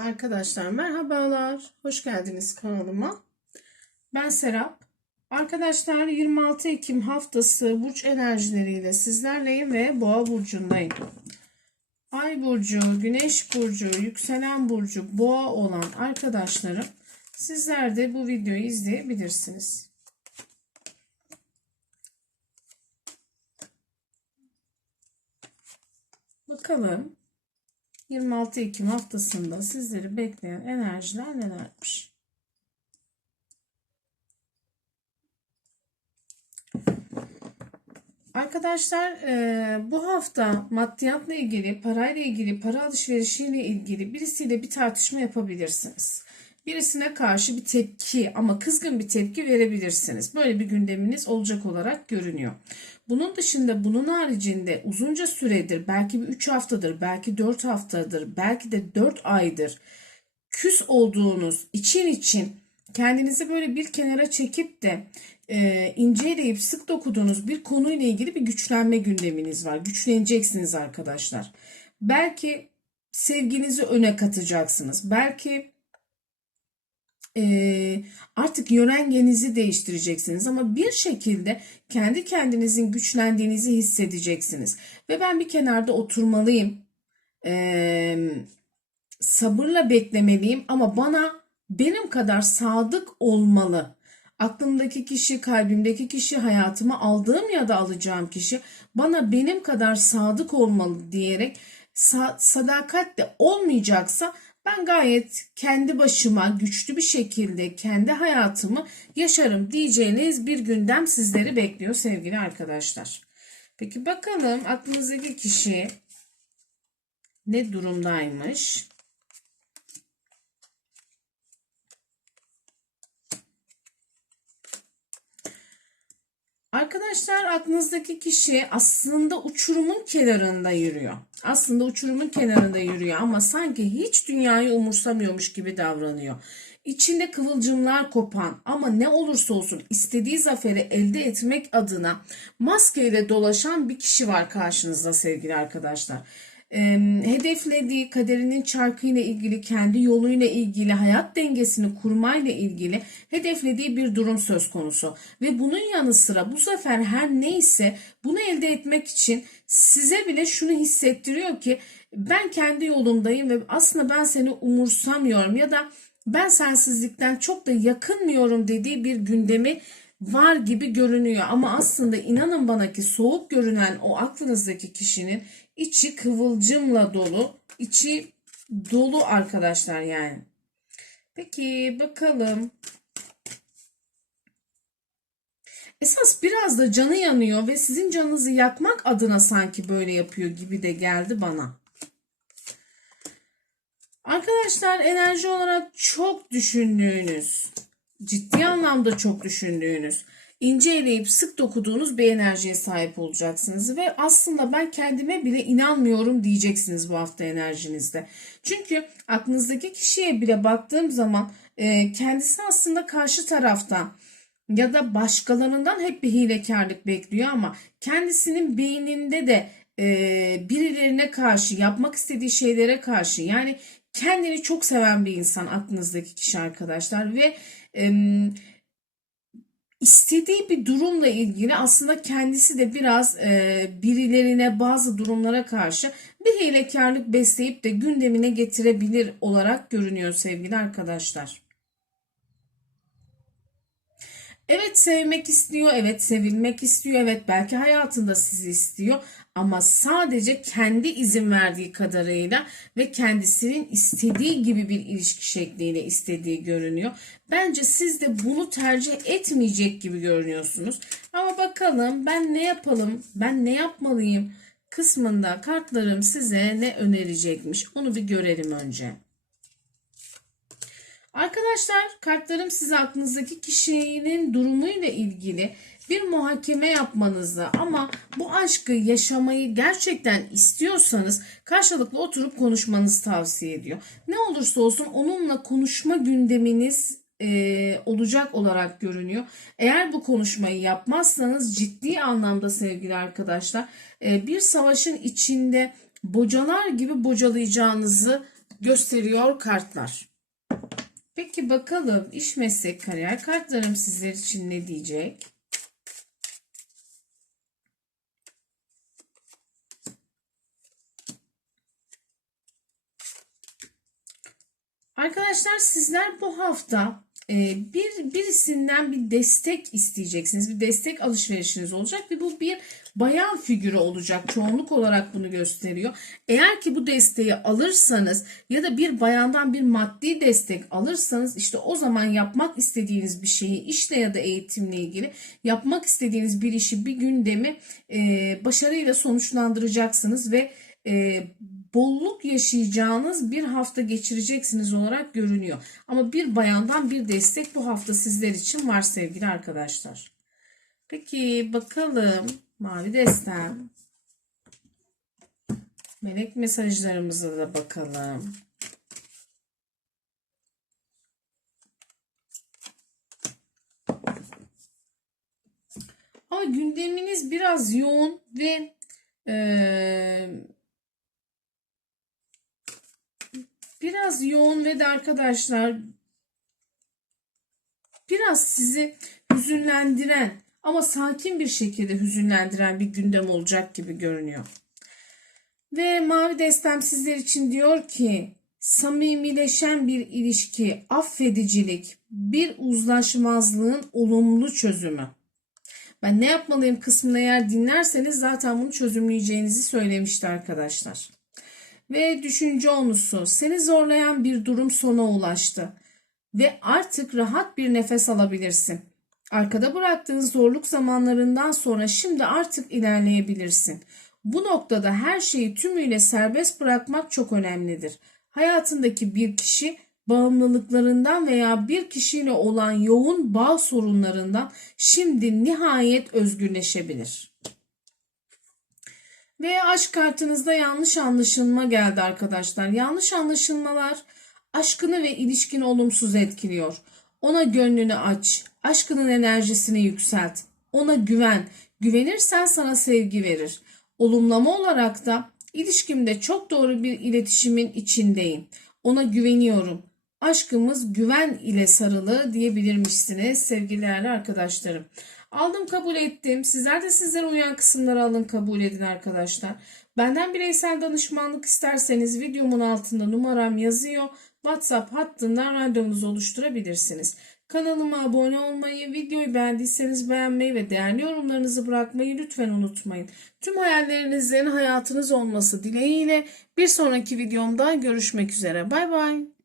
Arkadaşlar merhabalar. Hoş geldiniz kanalıma. Ben Serap. Arkadaşlar 26 Ekim haftası burç enerjileriyle sizlerleyim ve Boğa burcundayım. Ay burcu, Güneş burcu, yükselen burcu, Boğa olan arkadaşlarım sizler de bu videoyu izleyebilirsiniz. Bakalım 26 Ekim haftasında sizleri bekleyen enerjiler nelermiş? Arkadaşlar e, bu hafta maddiyatla ilgili, parayla ilgili, para alışverişiyle ilgili birisiyle bir tartışma yapabilirsiniz. Birisine karşı bir tepki ama kızgın bir tepki verebilirsiniz. Böyle bir gündeminiz olacak olarak görünüyor. Bunun dışında bunun haricinde uzunca süredir belki bir 3 haftadır belki 4 haftadır belki de 4 aydır küs olduğunuz için için kendinizi böyle bir kenara çekip de e, inceleyip sık dokuduğunuz bir konuyla ilgili bir güçlenme gündeminiz var. Güçleneceksiniz arkadaşlar. Belki sevginizi öne katacaksınız. Belki e, artık yörengenizi değiştireceksiniz ama bir şekilde kendi kendinizin güçlendiğinizi hissedeceksiniz. Ve ben bir kenarda oturmalıyım. E, sabırla beklemeliyim ama bana benim kadar sadık olmalı. Aklımdaki kişi, kalbimdeki kişi, hayatıma aldığım ya da alacağım kişi bana benim kadar sadık olmalı diyerek sa- sadakatle olmayacaksa ben gayet kendi başıma güçlü bir şekilde kendi hayatımı yaşarım diyeceğiniz bir gündem sizleri bekliyor sevgili arkadaşlar. Peki bakalım aklınızdaki kişi ne durumdaymış? Arkadaşlar aklınızdaki kişi aslında uçurumun kenarında yürüyor. Aslında uçurumun kenarında yürüyor ama sanki hiç dünyayı umursamıyormuş gibi davranıyor. İçinde kıvılcımlar kopan ama ne olursa olsun istediği zaferi elde etmek adına maskeyle dolaşan bir kişi var karşınızda sevgili arkadaşlar hedeflediği kaderinin çarkıyla ilgili, kendi yoluyla ilgili, hayat dengesini kurmayla ilgili hedeflediği bir durum söz konusu. Ve bunun yanı sıra bu sefer her neyse bunu elde etmek için size bile şunu hissettiriyor ki ben kendi yolumdayım ve aslında ben seni umursamıyorum ya da ben sensizlikten çok da yakınmıyorum dediği bir gündemi var gibi görünüyor ama aslında inanın bana ki soğuk görünen o aklınızdaki kişinin içi kıvılcımla dolu, içi dolu arkadaşlar yani. Peki bakalım. Esas biraz da canı yanıyor ve sizin canınızı yakmak adına sanki böyle yapıyor gibi de geldi bana. Arkadaşlar enerji olarak çok düşündüğünüz, ciddi anlamda çok düşündüğünüz, ince eleyip sık dokuduğunuz bir enerjiye sahip olacaksınız. Ve aslında ben kendime bile inanmıyorum diyeceksiniz bu hafta enerjinizde. Çünkü aklınızdaki kişiye bile baktığım zaman e, kendisi aslında karşı taraftan ya da başkalarından hep bir hilekarlık bekliyor ama kendisinin beyninde de e, birilerine karşı yapmak istediği şeylere karşı yani kendini çok seven bir insan aklınızdaki kişi arkadaşlar ve istediği bir durumla ilgili aslında kendisi de biraz e, birilerine bazı durumlara karşı bir hilekarlık besleyip de gündemine getirebilir olarak görünüyor sevgili arkadaşlar. Evet sevmek istiyor, evet sevilmek istiyor, evet belki hayatında sizi istiyor ama sadece kendi izin verdiği kadarıyla ve kendisinin istediği gibi bir ilişki şekliyle istediği görünüyor. Bence siz de bunu tercih etmeyecek gibi görünüyorsunuz. Ama bakalım ben ne yapalım, ben ne yapmalıyım kısmında kartlarım size ne önerecekmiş onu bir görelim önce. Arkadaşlar kartlarım size aklınızdaki kişinin durumuyla ilgili bir muhakeme yapmanızı ama bu aşkı yaşamayı gerçekten istiyorsanız karşılıklı oturup konuşmanızı tavsiye ediyor. Ne olursa olsun onunla konuşma gündeminiz e, olacak olarak görünüyor. Eğer bu konuşmayı yapmazsanız ciddi anlamda sevgili arkadaşlar e, bir savaşın içinde bocalar gibi bocalayacağınızı gösteriyor kartlar. Peki bakalım iş meslek kariyer kartlarım sizler için ne diyecek? Arkadaşlar sizler bu hafta bir birisinden bir destek isteyeceksiniz. Bir destek alışverişiniz olacak ve bu bir bayan figürü olacak. Çoğunluk olarak bunu gösteriyor. Eğer ki bu desteği alırsanız ya da bir bayandan bir maddi destek alırsanız işte o zaman yapmak istediğiniz bir şeyi işle ya da eğitimle ilgili yapmak istediğiniz bir işi bir gündemi e, başarıyla sonuçlandıracaksınız ve e, bolluk yaşayacağınız bir hafta geçireceksiniz olarak görünüyor. Ama bir bayandan bir destek bu hafta sizler için var sevgili arkadaşlar. Peki bakalım mavi destem. Melek mesajlarımıza da bakalım. Ama gündeminiz biraz yoğun ve eee biraz yoğun ve de arkadaşlar biraz sizi hüzünlendiren ama sakin bir şekilde hüzünlendiren bir gündem olacak gibi görünüyor. Ve Mavi Destem sizler için diyor ki samimileşen bir ilişki, affedicilik, bir uzlaşmazlığın olumlu çözümü. Ben ne yapmalıyım kısmını eğer dinlerseniz zaten bunu çözümleyeceğinizi söylemişti arkadaşlar. Ve düşünce onusu seni zorlayan bir durum sona ulaştı ve artık rahat bir nefes alabilirsin. Arkada bıraktığın zorluk zamanlarından sonra şimdi artık ilerleyebilirsin. Bu noktada her şeyi tümüyle serbest bırakmak çok önemlidir. Hayatındaki bir kişi bağımlılıklarından veya bir kişiyle olan yoğun bağ sorunlarından şimdi nihayet özgürleşebilir. Ve aşk kartınızda yanlış anlaşılma geldi arkadaşlar. Yanlış anlaşılmalar aşkını ve ilişkini olumsuz etkiliyor. Ona gönlünü aç, aşkının enerjisini yükselt. Ona güven. Güvenirsen sana sevgi verir. Olumlama olarak da ilişkimde çok doğru bir iletişimin içindeyim. Ona güveniyorum. Aşkımız güven ile sarılı diyebilirmişsiniz sevgili arkadaşlarım. Aldım kabul ettim. Sizler de sizlere uyan kısımları alın kabul edin arkadaşlar. Benden bireysel danışmanlık isterseniz videomun altında numaram yazıyor. WhatsApp hattından randevunuzu oluşturabilirsiniz. Kanalıma abone olmayı, videoyu beğendiyseniz beğenmeyi ve değerli yorumlarınızı bırakmayı lütfen unutmayın. Tüm hayallerinizin hayatınız olması dileğiyle bir sonraki videomda görüşmek üzere. Bay bay.